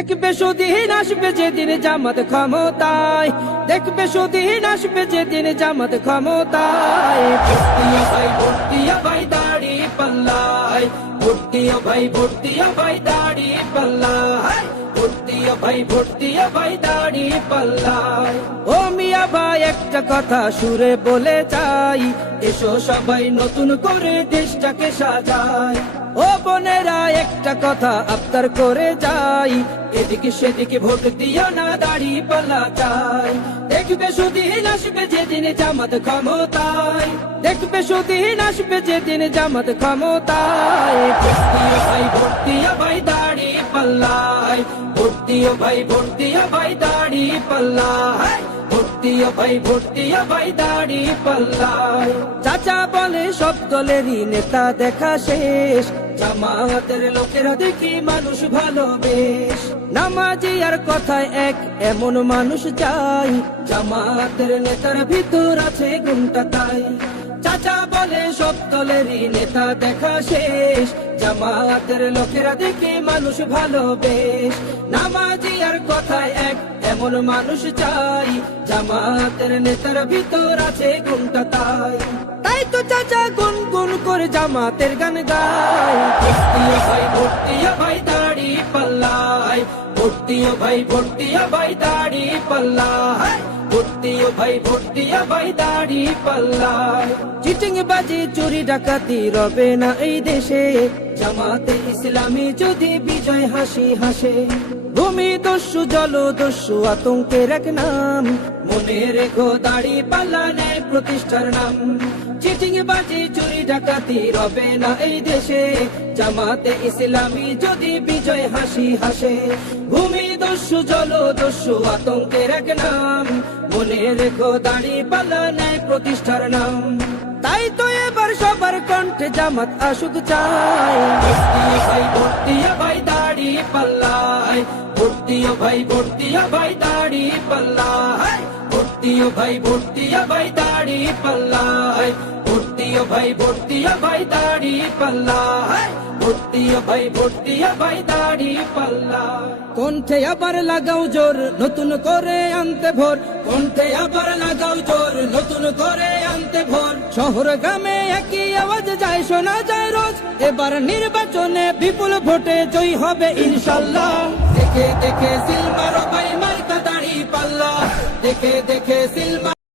দেখবে সুদিন আসবে যেদিন জামাত ক্ষমতায়, দেখবে সুদিন আসবে যেদিন জামাত ক্ষমতায়। ভর্তিয়া ভাই ভর্তিয়া ভাই দাড়ি পাল্লায়, ভর্তিয়া ভাই ভর্তিয়া ভাই দাড়ি পাল্লায়, ভর্তিয়া ভাই ভর্তিয়া ভাই দাড়ি পাল্লায়। ও মিয়া ভাই একটা কথা সুরে বলে যাই, এসো সবাই নতুন করে দেশটাকে সাজাই। ও বোনেরা একটা কথা আবদার করে যাই, এদিকে সেদিকে ভোট দিও না, দাড়ি পাল্লা চাই। দেখবে সুদিন আসবে যেদিন জামাত ক্ষমতায়, দেখবে সুদিন আসবে যেদিন জামাত ক্ষমতায়। ভর্তিয়া ভাই ভর্তিয়া ভাই দাড়ি পাল্লায়, ভর্তিয়া ভাই ভর্তিয়া ভাই দাড়ি পাল্লায়, ভর্তিয়া ভাই ভর্তিয়া ভাই দাড়ি পাল্লায়। চাচা বলে সব দলেরই নেতা দেখা শেষ, জামাতের লোকেরা দেখি মানুষ ভালো বেশ। নামাজি আর কথায় এক এমন মানুষ চাই, জামাতের নেতার ভিতর আছে গুণটা তাই। চাচা বলে সব দলেরই নেতা দেখা শেষ, জামাতের লোকেরা দেখি মানুষ ভালো বেশ। নামাজি আর কথায় এক এমন মানুষ চাই, জামাতের নেতার ভিতর আছে গুণটা তাই। তাই তো চাচা গুনগুন করে জামাতের গান গায়। ভর্তিয়া ভাই ভর্তিয়া ভাই দাড়ি পাল্লায়, ভর্তিয়া ভাই ভর্তিয়া ভাই দাড়ি পাল্লায়, ভর্তিয়া ভাই ভর্তিয়া ভাই দাড়ি পাল্লায়। চিটিং বাজি চুরি ডাকাতি রবে না এই দেশে, জামাতে ইসলামী যদি বিজয় হাসি হাসে। ভূমি দস্যু জল দস্যু আতঙ্কের এক নাম, মনে রেখো দাড়ি পাল্লা ন্যায় প্রতিষ্ঠার নাম। চিটিং বাজি চুরি ডাকাতি রবে না এই দেশে, জামাতে ইসলামী যদি বিজয় হাসি হাসে। ভূমি দস্যু জল দস্যু আতঙ্কের এক নাম, মনে রেখো দাড়ি পাল্লা ন্যায় প্রতিষ্ঠার নাম। তাই তো এবার সবার কণ্ঠে জামাত আসুক চাই। ভর্তিয়া ভাই ভর্তিয়া ভাই দাড়ি পাল্লায়, ভর্তিয়া ভাই ভর্তিয়া ভাই দাড়ি পাল্লায়, ভর্তিয়া ভাই ভর্তিয়া ভাই দাড়ি পাল্লায়, ভর্তিয়া ভাই ভর্তিয়া ভাই দাড়ি পাল্লায়, ভর্তিয়া ভাই ভর্তিয়া ভাই দাড়ি পাল্লায়। কণ্ঠে আবার লাগাও জোর নতুন করে আনতে ভোর, কণ্ঠে আবার লাগাও জোর নতুন করে আনতে ভোর। শহর গ্রামে একই আওয়াজ যায় শোনা যায় রোজ, এবার নির্বাচনে বিপুল ভোটে জয়ী হবে ইনশাল্লাহ। দেখে দেখে সিল মারো ভাই মার্কা দাড়ি পাল্লা, দেখে দেখে সিল